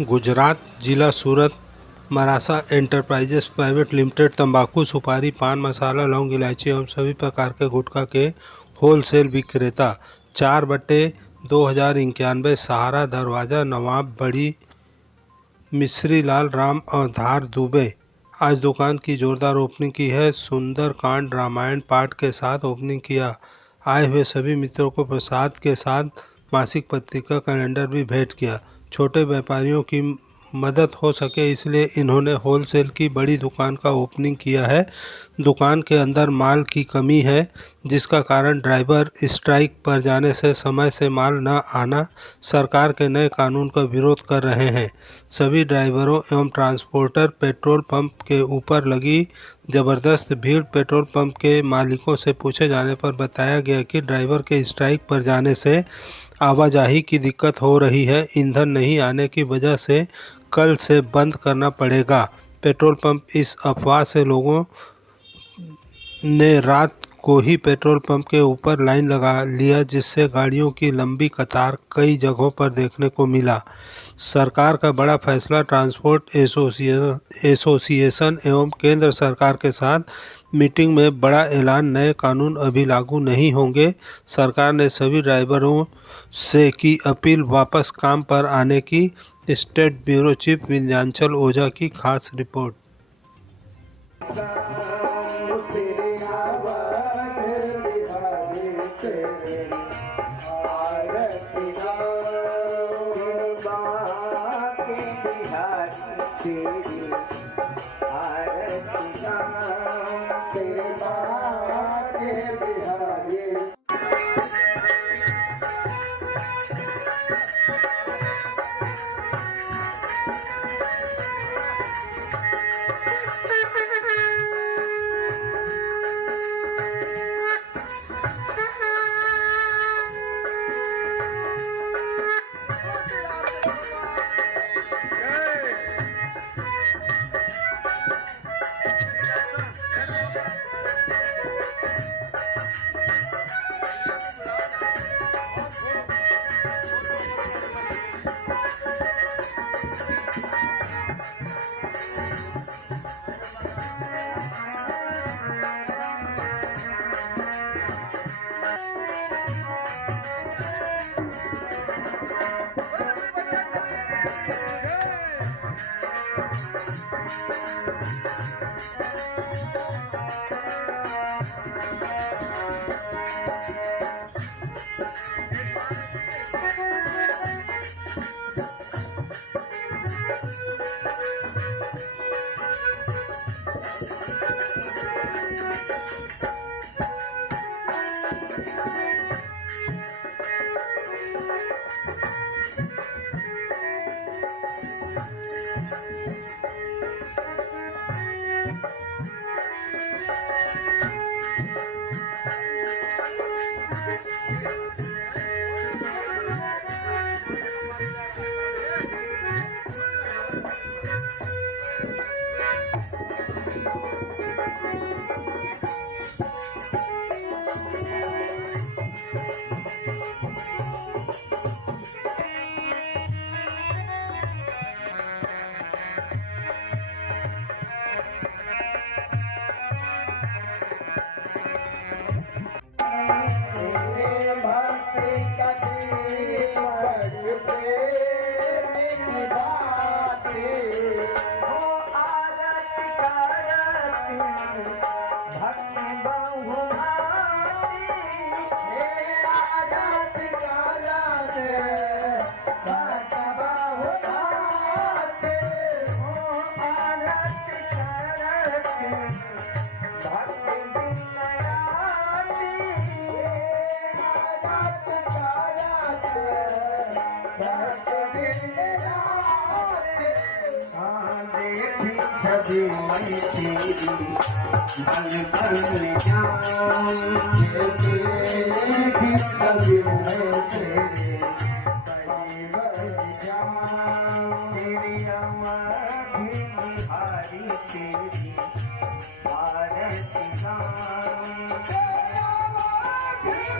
गुजरात जिला सूरत मरासा enterprises private limited तंबाकू, सुपारी, पान मसाला, लौंग, इलायची एवं सभी प्रकार के गुटखा के होलसेल विक्रेता 4/2091 सहारा दरवाजा, नवाब बड़ी, मिस्री लाल राम और धार दुबे आज दुकान की जोरदार ओपनिंग की है। सुंदर कांड रामायण पाठ के साथ ओपनिंग किया। आए हुए सभी मित्रों को प्रसाद के साथ मासिक पत्रिका कैलेंडर भी भेंट किया। छोटे व्यापारियों की मदद हो सके इसलिए इन्होंने होलसेल की बड़ी दुकान का ओपनिंग किया है। दुकान के अंदर माल की कमी है, जिसका कारण ड्राइवर स्ट्राइक पर जाने से समय से माल न आना, सरकार के नए कानून का विरोध कर रहे हैं। सभी ड्राइवरों एवं ट्रांसपोर्टर पेट्रोल पंप के ऊपर लगी जबरदस्त भीड़। पेट्रोल पंप के मालिकों से पूछे जाने पर बताया गया कि ड्राइवर के स्ट्राइक पर जाने से आवाजाही की दिक्कत हो रही है। ईंधन नहीं आने की वजह से कल से बंद करना पड़ेगा। पेट्रोल पंप इस अफवाह से लोगों ने रात को ही पेट्रोल पंप के ऊपर लाइन लगा लिया, जिससे गाड़ियों की लंबी कतार कई जगहों पर देखने को मिला। सरकार का बड़ा फैसला। ट्रांसपोर्ट एसोसिएशन एवं केंद्र सरकार के साथ मीटिंग में बड़ा ऐलान। नए कानून अभी लागू नहीं होंगे। सरकार ने सभी ड्राइवरों से की अपील वापस काम पर आने की। स्टेट ब्यूरो चीफ विंध्याचल ओझा की खास रिपोर्ट।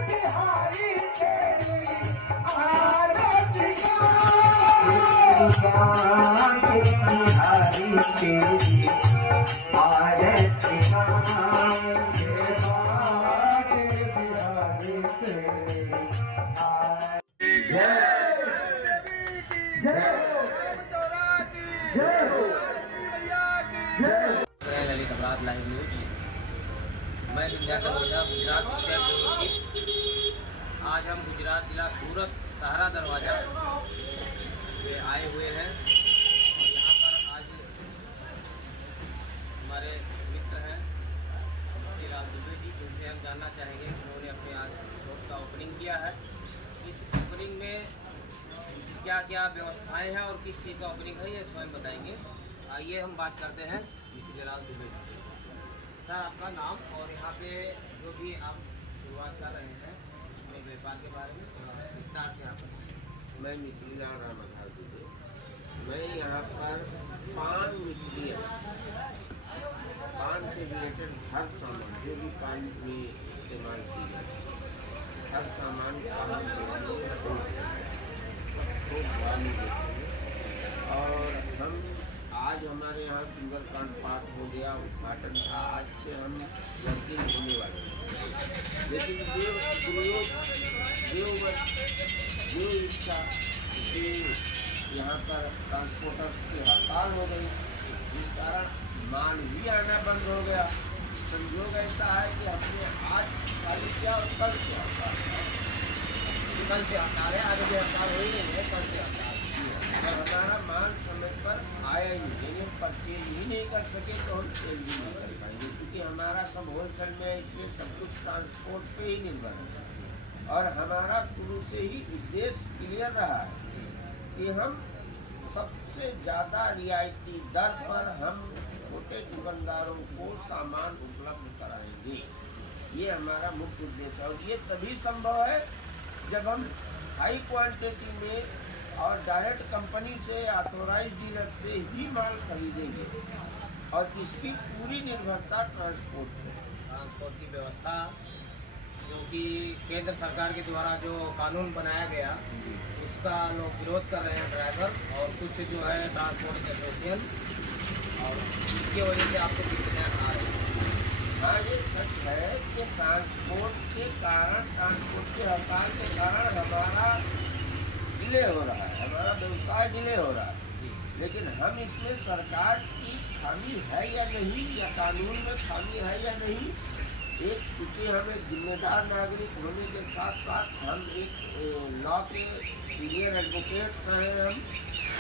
बिहारी तेरी आरती गाऊं। ललित अपराध लाइव न्यूज। मैं विद्याधर ओझा, गुजरात स्टेट ब्यूरो चीफ। आज हम गुजरात जिला सूरत सहारा दरवाजा पे आए हुए हैं और यहाँ पर आज हमारे मित्र हैं श्रीलाल दुबे जी, जिनसे हम जानना चाहेंगे उन्होंने अपने आज शॉप का ओपनिंग किया है। इस ओपनिंग में क्या क्या व्यवस्थाएं हैं और किस चीज़ का ओपनिंग है ये स्वयं बताएंगे। आइए हम बात करते हैं श्रीलाल दुबे जी से। सर, आपका नाम और यहाँ पे जो भी आप शुरुआत कर रहे हैं अपने व्यापार के बारे में थोड़ा विस्तार से आप बताएं। मैं मिश्रीलाल राम दुबे। मैं यहाँ पर पान मिश्री, पान से रिलेटेड हर सामान जो भी पान में इस्तेमाल की जाती है, हर सामान का हम बेचेंगे। और हम आज हमारे यहाँ सुंदरकांड पाठ हो गया, उद्घाटन था। आज से हम वर्किंग होने वाले हैं, लेकिन जो इच्छा कि यहाँ पर ट्रांसपोर्टर्स की हड़ताल हो गई, जिस कारण माल भी आना बंद हो गया। संयोग ऐसा है कि हमने आज खाली किया और कल से हड़ताल है, आगे भी हड़ताल हो ही नहीं है, कल से हड़ताल। और हमारा माल समय पर आया ही नहीं, यानी हम परचेज ही नहीं कर सके तो हम सेल भी नहीं कर पाएंगे, क्योंकि हमारा सब होलसेल में है, इसलिए सब कुछ ट्रांसपोर्ट पे ही निर्भर है। और हमारा शुरू से ही उद्देश्य क्लियर रहा है कि हम सबसे ज़्यादा रियायती दर पर हम छोटे दुकानदारों को सामान उपलब्ध कराएंगे। ये हमारा मुख्य उद्देश्य है और ये तभी संभव है जब हम हाई क्वांटिटी में और डायरेक्ट कंपनी से, ऑथोराइज डीलर से ही माल खरीदेंगे। और इसकी पूरी निर्भरता ट्रांसपोर्ट की व्यवस्था, जो कि केंद्र सरकार के द्वारा जो कानून बनाया गया उसका लोग विरोध कर रहे हैं, ड्राइवर और कुछ जो है ट्रांसपोर्ट एसोसिएशन, और इसके वजह से आपको दिक्कतें आ रही हैं। हाँ, ये सच है कि ट्रांसपोर्ट के कारण, ट्रांसपोर्ट के हड़ताल के कारण हमारा डिले हो रहा है, हमारा व्यवसाय डिले हो रहा है। लेकिन हम इसमें सरकार की खामी है या नहीं, या कानून में खामी है या नहीं, एक क्योंकि हम एक जिम्मेदार नागरिक होने के साथ साथ हम एक लॉ के सीनियर एडवोकेट्स हैं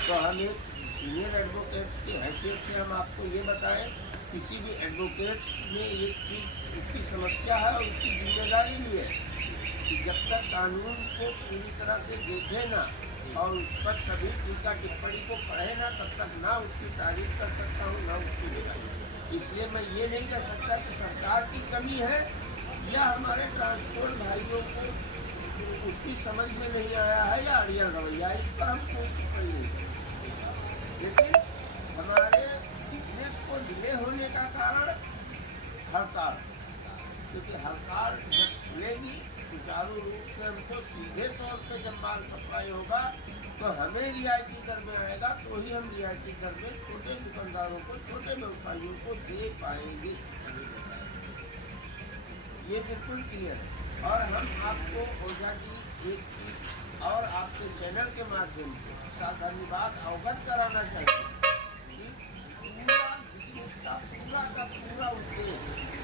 तो हम एक सीनियर एडवोकेट्स की हैसियत से हम आपको ये बताएं, किसी भी एडवोकेट्स में एक चीज़ उसकी समस्या है और उसकी जिम्मेदारी भी है कि जब तक कानून को पूरी तरह से देखे ना और उस पर सभी टीका टिप्पणी को पढ़े ना, तब तक ना उसकी तारीफ कर सकता हूँ ना उसकी बुराई। इसलिए मैं ये नहीं कर सकता कि सरकार की कमी है या हमारे ट्रांसपोर्ट भाइयों को उसकी समझ में नहीं आया है या अड़ियल रवैया, इस पर हम कोई टिप्पणी नहीं कर सकते। लेकिन हमारे बिजनेस को डिले होने का कारण हड़ताल, क्योंकि हड़ताल जब खुलेगी सुचारू रूप से हमको सीधे तौर पे जब माल सप्लाई होगा तो हमें रियायती दर में आएगा, तो ही हम रियायती दर में छोटे दुकानदारों को, छोटे व्यवसायियों को दे पाएंगे। ये बिल्कुल क्लियर है। और हम आपको ओझा जी एक चीज और आपके चैनल के माध्यम से धन्यवाद अवगत कराना चाहिए कि पूरा बिजनेस का पूरा उद्देश्य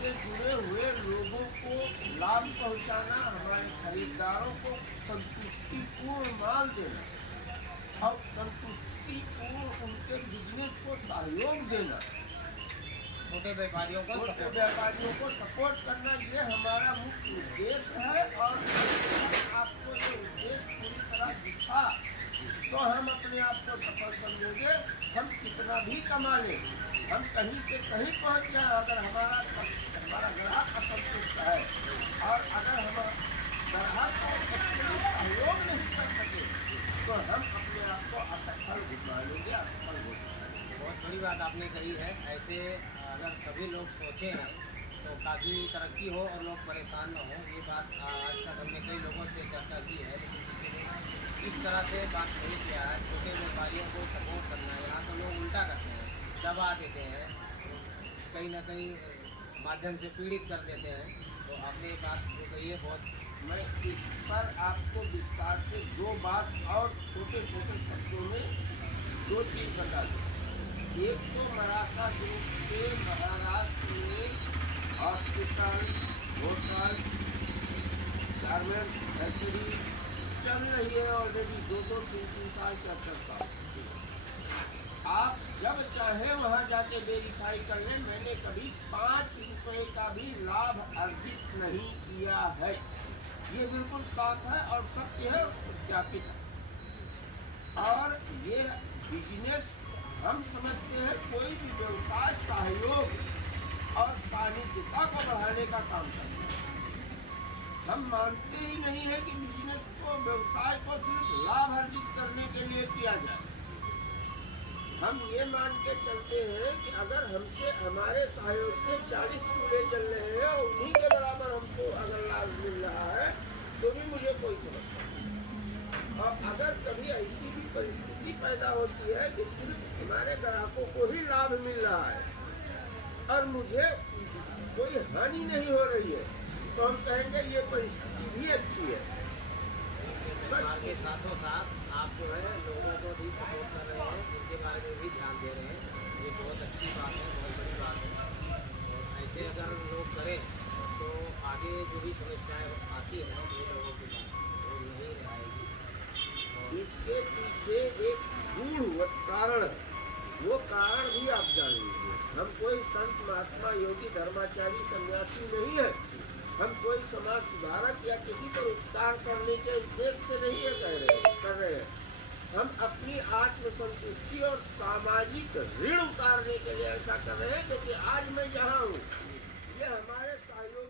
से जुड़े हुए लोगों को लाभ पहुंचाना, हमारे खरीदारों को संतुष्टिपूर्ण माल देना और संतुष्टिपूर्ण उनके बिजनेस को सहयोग देना, छोटे व्यापारियों को सपोर्ट करना, ये हमारा मुख्य उद्देश्य है। और आपको ये उद्देश्य पूरी तरह दिखा तो हम अपने आप को सफल समझेंगे। हम कितना भी कमा लें, हम कहीं से कहीं पहुंच जाए, अगर हमारा ग्राहक असंतुष्ट है और अगर हम ग्राहक को सहयोग नहीं कर सके तो हम अपने आप को असफल मानेंगे, असफल हो जाएंगे। बहुत बड़ी बात आपने कही है। ऐसे अगर सभी लोग सोचें तो काफ़ी तरक्की हो और लोग परेशान न हो। ये बात आज तक हमने कई लोगों से चर्चा की है, लेकिन किसी ने इस तरह से बात नहीं किया है, छोटे व्यापारियों को सपोर्ट करना है। यहाँ तो लोग उल्टा करते हैं, दबा देते हैं, कहीं ना कहीं माध्यम से पीड़ित कर देते हैं। तो आपने ये बात जो कही है बहुत, मैं इस पर आपको विस्तार से दो बात और छोटे छोटे शब्दों में दो चीज बता दूँ। एक तो मराठा ग्रुप के महाराष्ट्र में हॉस्पिटल, होटल, गारमेंट फैक्ट्री चल रही है ऑलरेडी 2-2, 3-3 साल, 4-4 साल। आप जब चाहे वहाँ जाके वेरीफाई कर लें, मैंने कभी 5 रुपए का भी लाभ अर्जित नहीं किया है। ये बिल्कुल साफ है और सत्य है और सत्यापित है। और ये बिजनेस हम समझते हैं कोई भी व्यवसाय सहयोग और सानिध्यता को बढ़ाने का काम करता है। हम मानते ही नहीं है कि बिजनेस को, व्यवसाय को सिर्फ लाभ अर्जित करने के लिए किया जाए। हम ये मान के चलते हैं कि अगर हमसे, हमारे सहयोग से 40 चूल्हे चल रहे हैं और उन्हीं के बराबर हमको अगर लाभ मिल रहा है तो भी मुझे कोई समस्या नहीं। और अगर कभी ऐसी भी परिस्थिति पैदा होती है कि सिर्फ हमारे ग्राहकों को ही लाभ मिल रहा है और मुझे कोई हानि नहीं हो रही है, तो हम कहेंगे ये परिस्थिति भी अच्छी है। बस के साथों साथ आप जो है लोगों को भी सपोर्ट कर रहे हैं, उनके बारे में भी ध्यान दे रहे हैं। ये बहुत अच्छी बात है, बहुत बड़ी बात है। और ऐसे अगर लोग करें तो आगे जो भी समस्याएं आती हैं ये लोगों के पास वो नहीं आएगी। इसके पीछे एक गूढ़ कारण है, वो कारण भी आप जान लीजिए। हम कोई संत, महात्मा, योगी, धर्माचारी, सन्यासी नहीं है। हम कोई समाज सुधारक या किसी पर उपकार करने के उद्देश्य से नहीं है कर रहे हैं। हम अपनी आत्मसंतुष्टि और सामाजिक ऋण उतारने के लिए ऐसा कर रहे हैं, क्योंकि आज मैं यहाँ हूँ, ये हमारे सहयोग